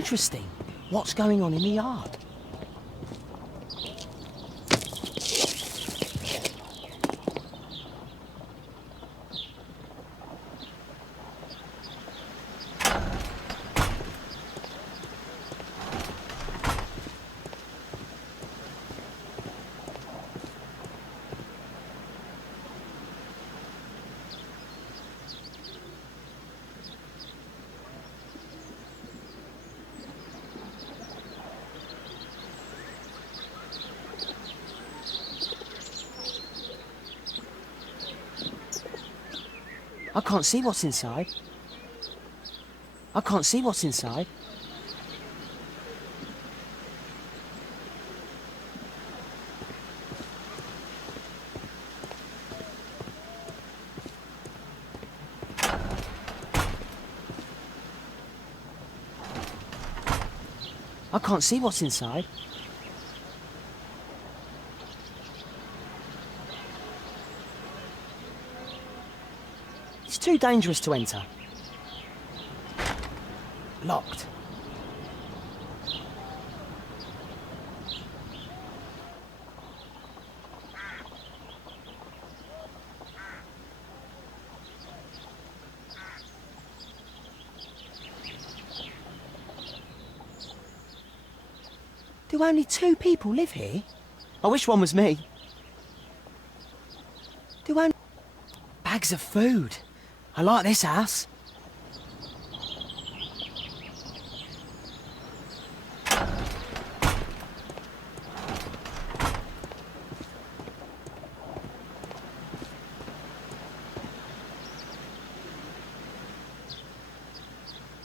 interesting. What's going on in the yard? I can't see what's inside. I can't see what's inside. I can't see what's inside. It's too dangerous to enter. Locked. Do only 2 people live here? I wish one was me. Do only... Bags of food. I like this house.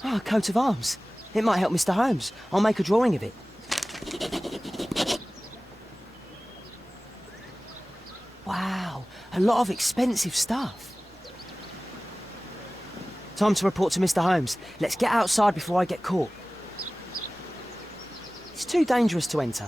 Ah, a coat of arms. It might help Mr. Holmes. I'll make a drawing of it. Wow, a lot of expensive stuff. Time to report to Mr. Holmes. Let's get outside before I get caught. It's too dangerous to enter.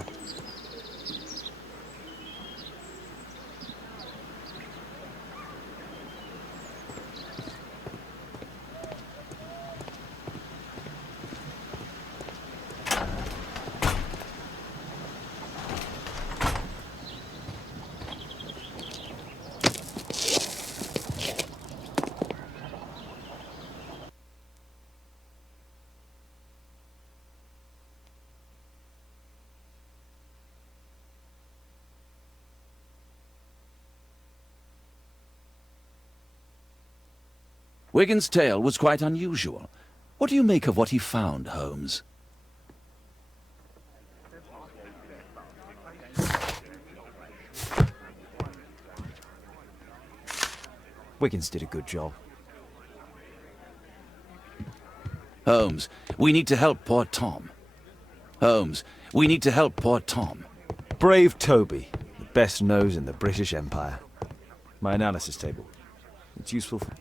Wigan's tale was quite unusual. What do you make of what he found, Holmes? Wiggins did a good job. Holmes, we need to help poor Tom. Holmes, we need to help poor Tom. Brave Toby, the best nose in the British Empire. My analysis table. It's useful for...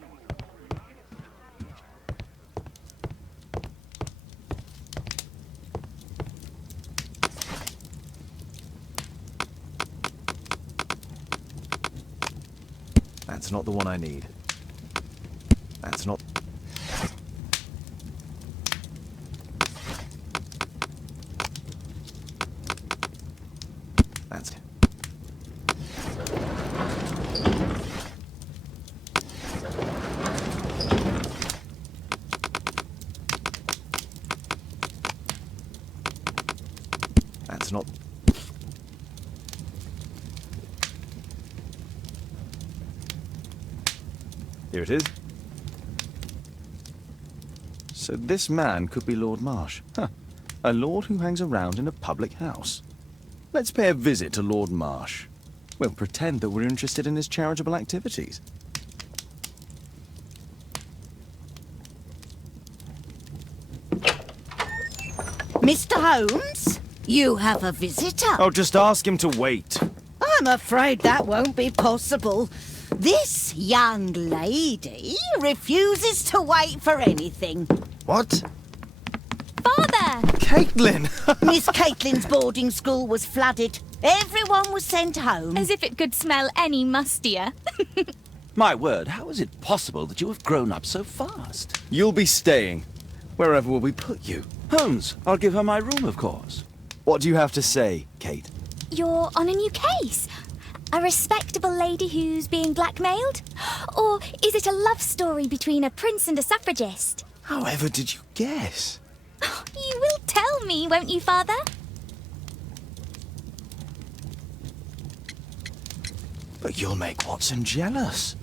That's not the one I need. That's not... That's it. That's not... Here it is. So this man could be Lord Marsh. Huh. A lord who hangs around in a public house. Let's pay a visit to Lord Marsh. We'll pretend that we're interested in his charitable activities. Mr. Holmes, you have a visitor. Oh, just ask him to wait. I'm afraid that won't be possible. This young lady refuses to wait for anything. What? Father! Caitlin! Miss Caitlin's boarding school was flooded. Everyone was sent home. As if it could smell any mustier. My word, how is it possible that you have grown up so fast? You'll be staying. Wherever will we put you? Holmes, I'll give her my room, of course. What do you have to say, Kate? You're on a new case. A respectable lady who's being blackmailed? Or is it a love story between a prince and a suffragist? However did you guess? You will tell me, won't you, Father? But you'll make Watson jealous.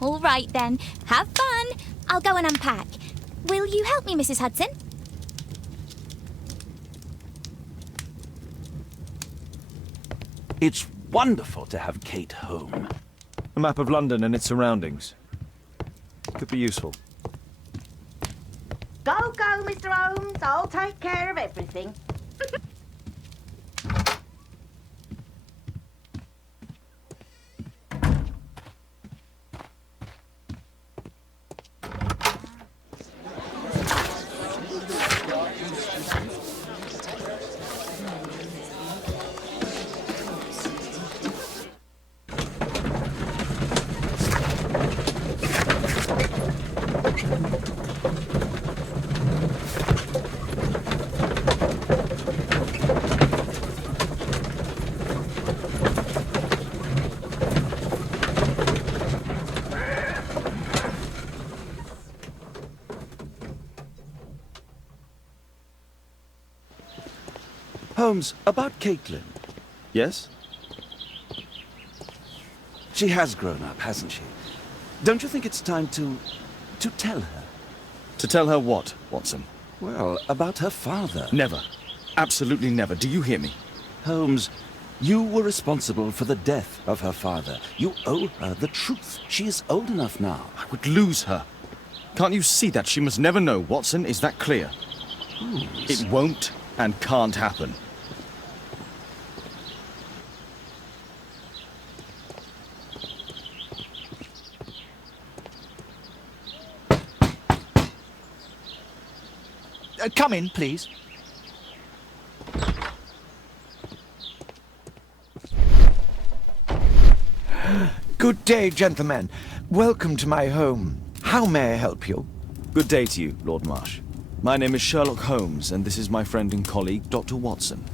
All right, then. Have fun. I'll go and unpack. Will you help me, Mrs. Hudson? It's wonderful to have Kate home. A map of London and its surroundings. Could be useful. Go, go, Mr. Holmes. I'll take care of everything. Holmes, about Caitlin. Yes? She has grown up, hasn't she? Don't you think it's time to tell her? To tell her what, Watson? Well, about her father. Never. Absolutely never. Do you hear me? Holmes, you were responsible for the death of her father. You owe her the truth. She is old enough now. I would lose her. Can't you see that? She must never know, Watson. Is that clear? Holmes. It won't and can't happen. Come in, please. Good day, gentlemen. Welcome to my home. How may I help you? Good day to you, Lord Marsh. My name is Sherlock Holmes, and this is my friend and colleague, Dr. Watson.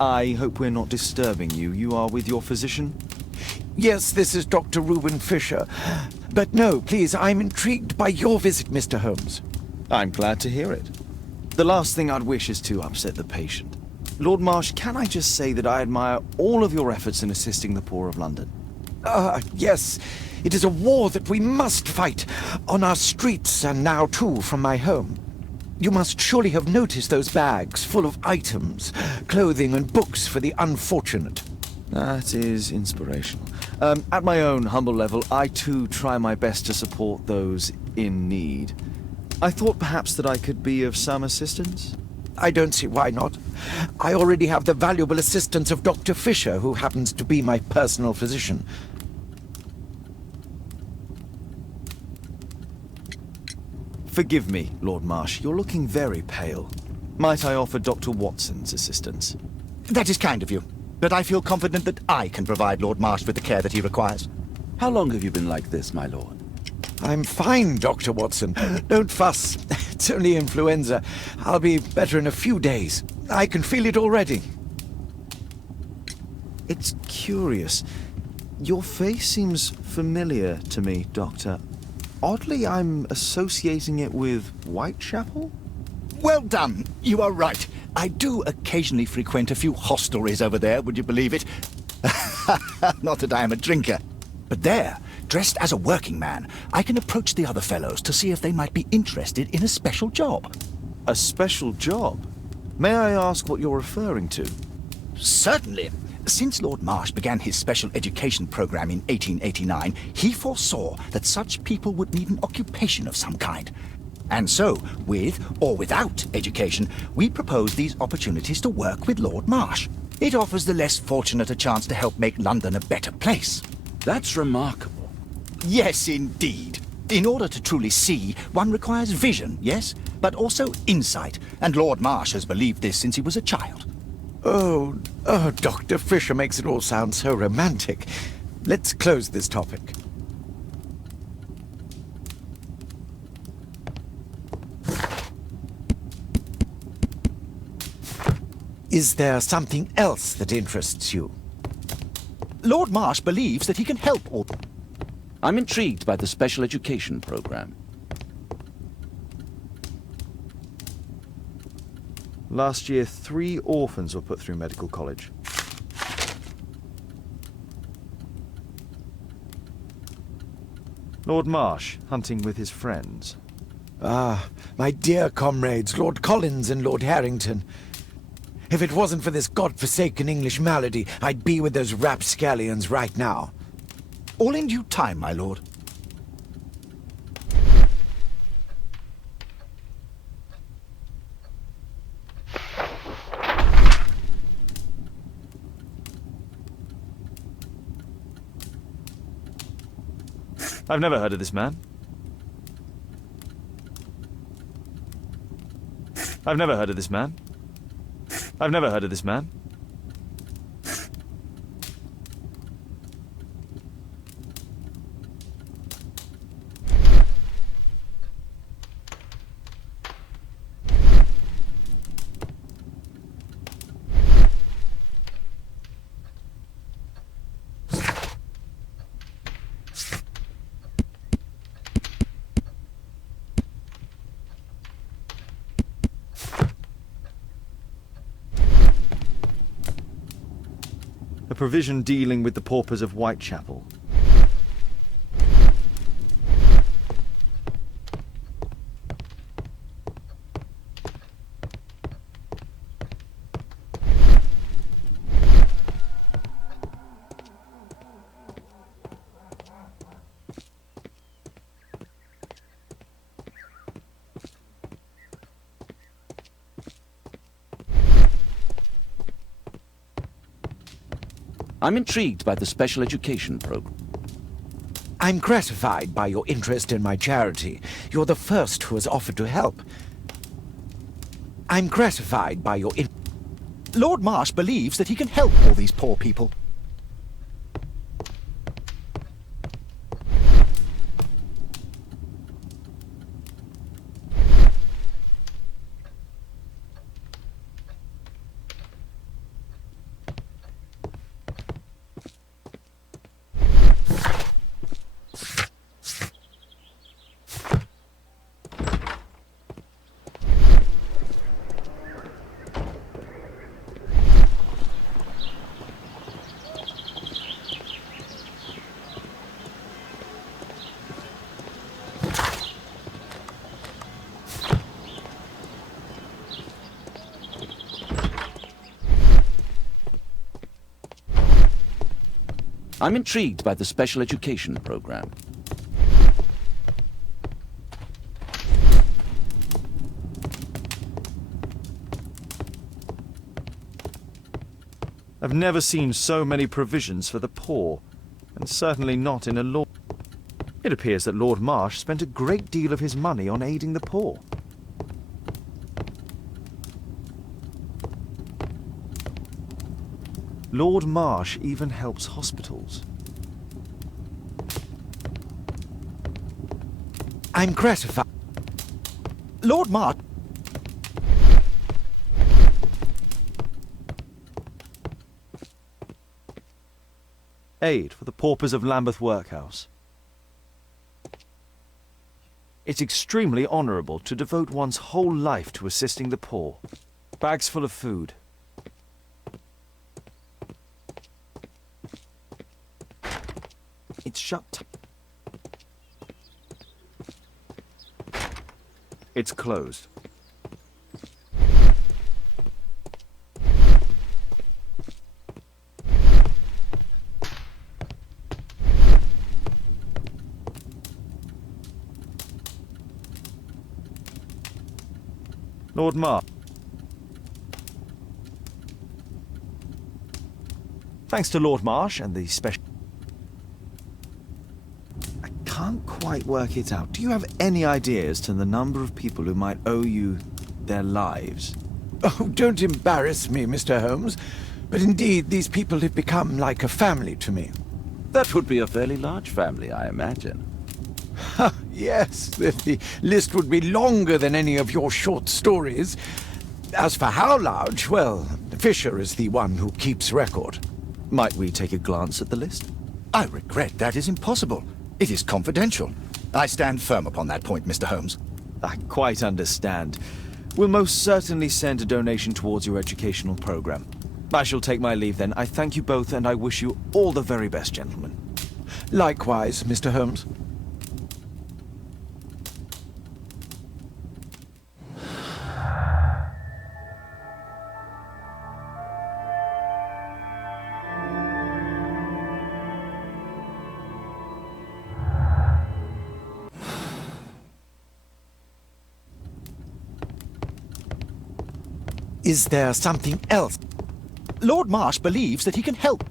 I hope we're not disturbing you. You are with your physician? Yes, this is Dr. Reuben Fisher. But no, please, I'm intrigued by your visit, Mr. Holmes. I'm glad to hear it. The last thing I'd wish is to upset the patient. Lord Marsh, can I just say that I admire all of your efforts in assisting the poor of London? Yes. It is a war that we must fight, on our streets and now too from my home. You must surely have noticed those bags full of items, clothing and books for the unfortunate. That is inspirational. At my own humble level, I too try my best to support those in need. I thought perhaps that I could be of some assistance. I don't see why not. I already have the valuable assistance of Dr. Fisher, who happens to be my personal physician. Forgive me, Lord Marsh. You're looking very pale. Might I offer Dr. Watson's assistance? That is kind of you, but I feel confident that I can provide Lord Marsh with the care that he requires. How long have you been like this, my lord? I'm fine, Dr. Watson. Don't fuss. It's only influenza. I'll be better in a few days. I can feel it already. It's curious. Your face seems familiar to me, Doctor. Oddly, I'm associating it with Whitechapel? Well done. You are right. I do occasionally frequent a few hostelries over there, would you believe it? Not that I am a drinker. But there, dressed as a working man, I can approach the other fellows to see if they might be interested in a special job. A special job? May I ask what you're referring to? Certainly. Since Lord Marsh began his special education program in 1889, he foresaw that such people would need an occupation of some kind. And so, with or without education, we propose these opportunities to work with Lord Marsh. It offers the less fortunate a chance to help make London a better place. That's remarkable. Yes, indeed. In order to truly see, one requires vision, yes, but also insight, and Lord Marsh has believed this since he was a child. Oh, Dr. Fisher makes it all sound so romantic. Let's close this topic. Is there something else that interests you? Lord Marsh believes that he can help all... I'm intrigued by the special education program. Last year, 3 orphans were put through medical college. Lord Marsh, hunting with his friends. Ah, my dear comrades, Lord Collins and Lord Harrington. If it wasn't for this godforsaken English malady, I'd be with those rapscallions right now. All in due time, my lord. I've never heard of this man. I've never heard of this man. I've never heard of this man. A provision dealing with the paupers of Whitechapel. I'm intrigued by the special education program. I'm gratified by your interest in my charity. You're the first who has offered to help. I'm gratified by your Lord Marsh believes that he can help all these poor people. I'm intrigued by the special education program. I've never seen so many provisions for the poor, and certainly not in a law. It appears that Lord Marsh spent a great deal of his money on aiding the poor. Lord Marsh even helps hospitals. I'm gratified. Lord Marsh... Aid for the paupers of Lambeth Workhouse. It's extremely honourable to devote one's whole life to assisting the poor. Bags full of food. It's shut. It's closed. Lord Marsh. Thanks to Lord Marsh and the special... I can't quite work it out. Do you have any idea as to the number of people who might owe you their lives? Oh, don't embarrass me, Mr. Holmes. But indeed, these people have become like a family to me. That would be a fairly large family, I imagine. Yes, the list would be longer than any of your short stories. As for how large, well, Fisher is the one who keeps record. Might we take a glance at the list? I regret that is impossible. It is confidential. I stand firm upon that point, Mr. Holmes. I quite understand. We'll most certainly send a donation towards your educational program. I shall take my leave then. I thank you both and I wish you all the very best, gentlemen. Likewise, Mr. Holmes. Is there something else? Lord Marsh believes that he can help.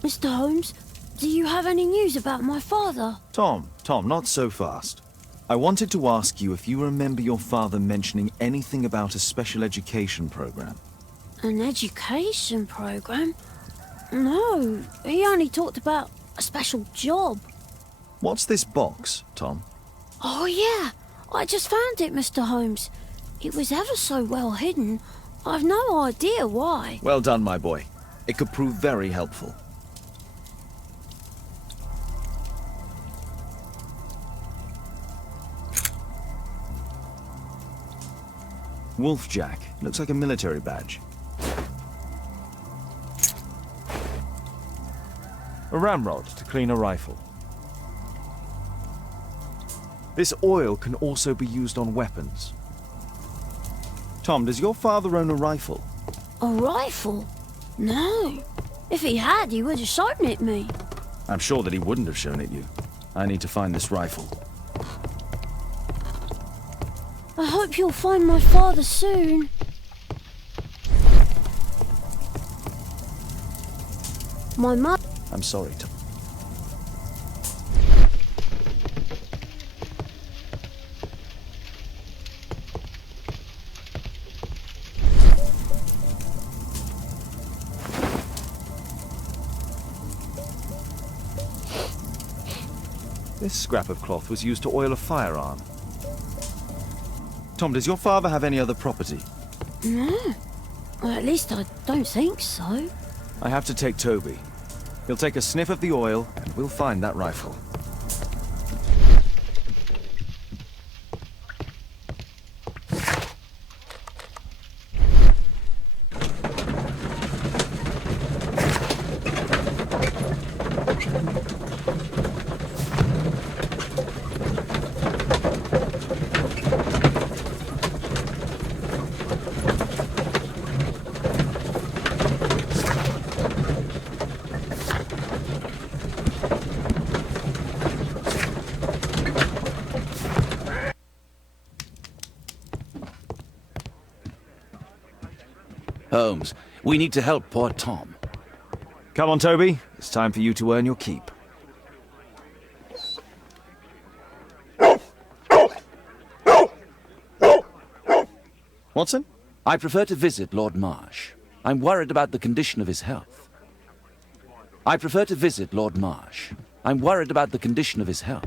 Mr. Holmes, do you have any news about my father? Tom, not so fast. I wanted to ask you if you remember your father mentioning anything about a special education program. An education program? No, he only talked about a special job. What's this box, Tom? Oh yeah, I just found it, Mr. Holmes. It was ever so well hidden. I've no idea why. Well done, my boy. It could prove very helpful. Wolfjack. Looks like a military badge. A ramrod to clean a rifle. This oil can also be used on weapons. Tom, does your father own a rifle? A rifle? No. If he had, he would have shown it me. I'm sure that he wouldn't have shown it you. I need to find this rifle. I hope you'll find my father soon. My mother... I'm sorry, Tom. This scrap of cloth was used to oil a firearm. Tom, does your father have any other property? No. Well, at least I don't think so. I have to take Toby. He'll take a sniff of the oil, and we'll find that rifle. Holmes, we need to help poor Tom. Come on, Toby. It's time for you to earn your keep. Watson? I prefer to visit Lord Marsh. I'm worried about the condition of his health. I prefer to visit Lord Marsh. I'm worried about the condition of his health.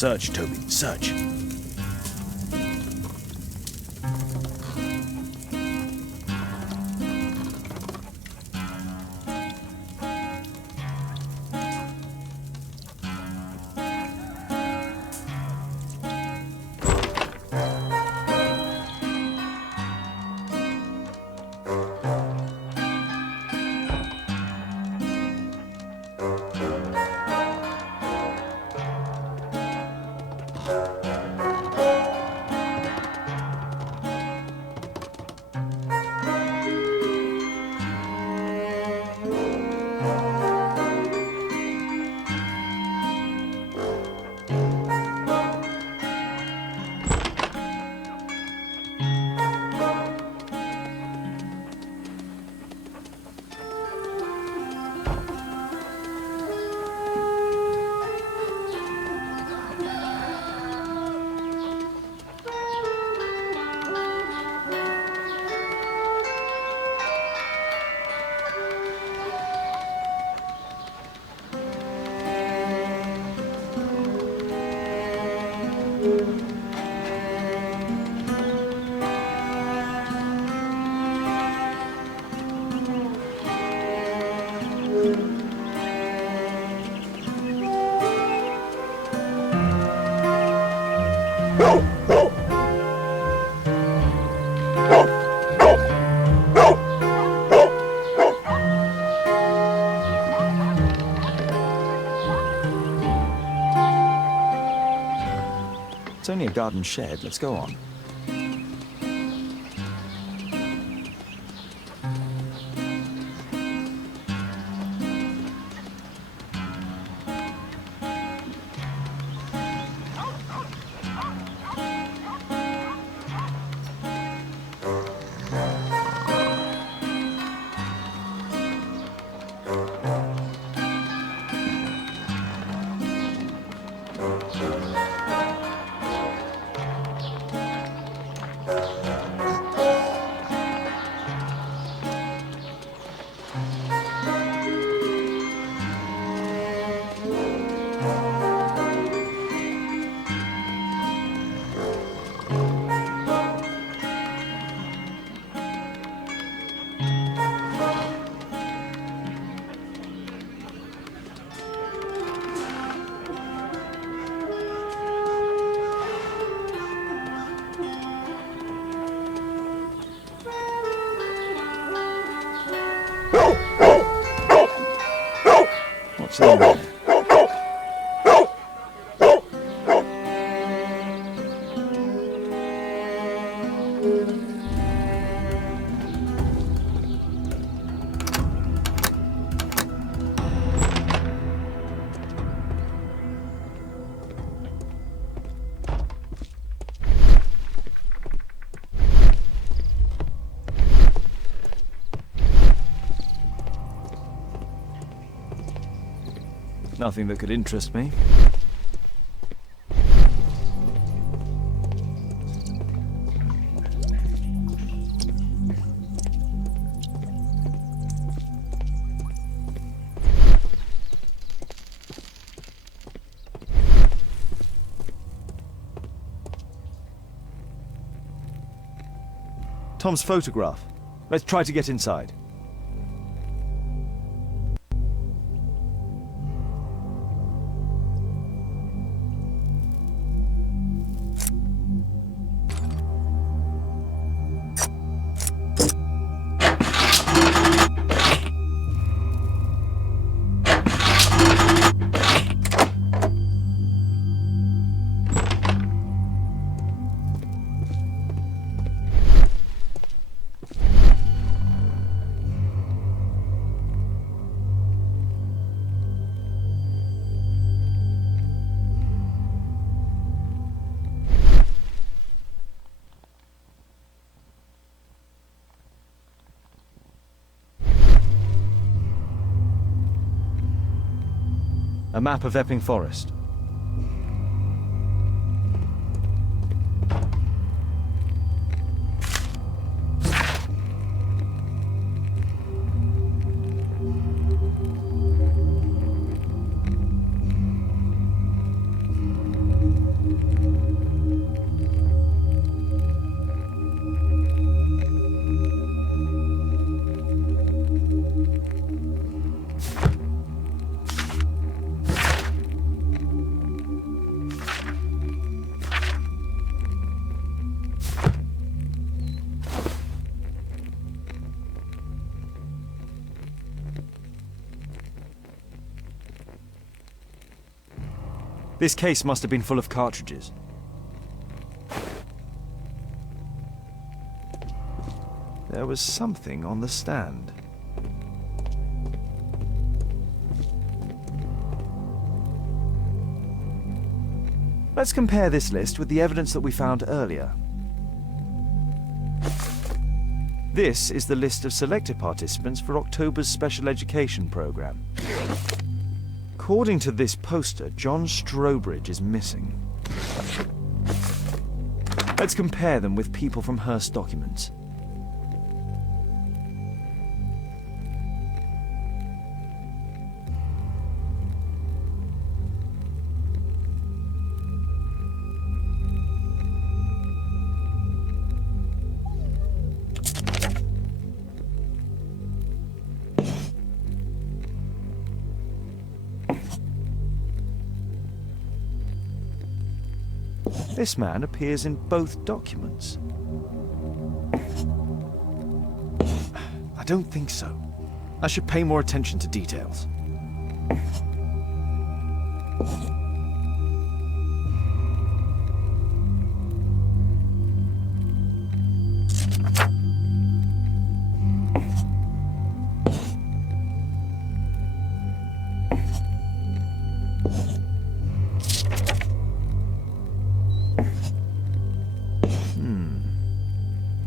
Search, Toby, search. It's only a garden shed. Let's go on. Nothing that could interest me. Tom's photograph. Let's try to get inside. A map of Epping Forest. This case must have been full of cartridges. There was something on the stand. Let's compare this list with the evidence that we found earlier. This is the list of selected participants for October's special education program. According to this poster, John Strobridge is missing. Let's compare them with people from Hearst documents. This man appears in both documents. I don't think so. I should pay more attention to details.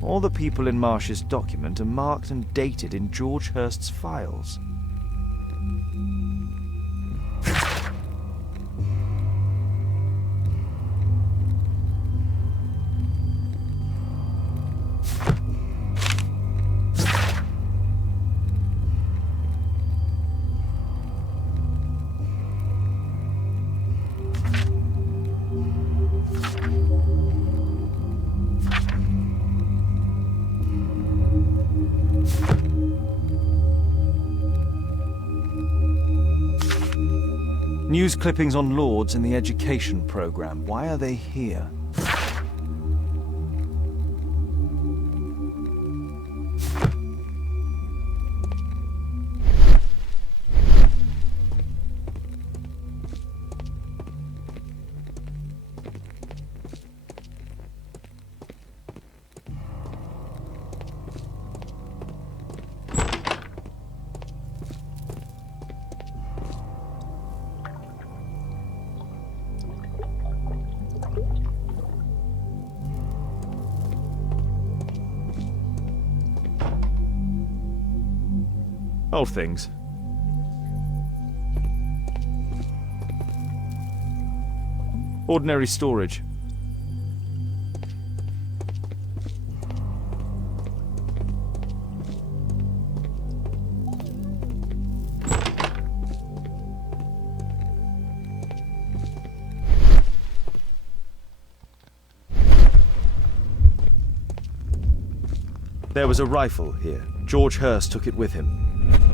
All the people in Marsh's document are marked and dated in George Hurst's files. News clippings on Lords in the education program. Why are they here? Old things. Ordinary storage. There was a rifle here. George Hurst took it with him.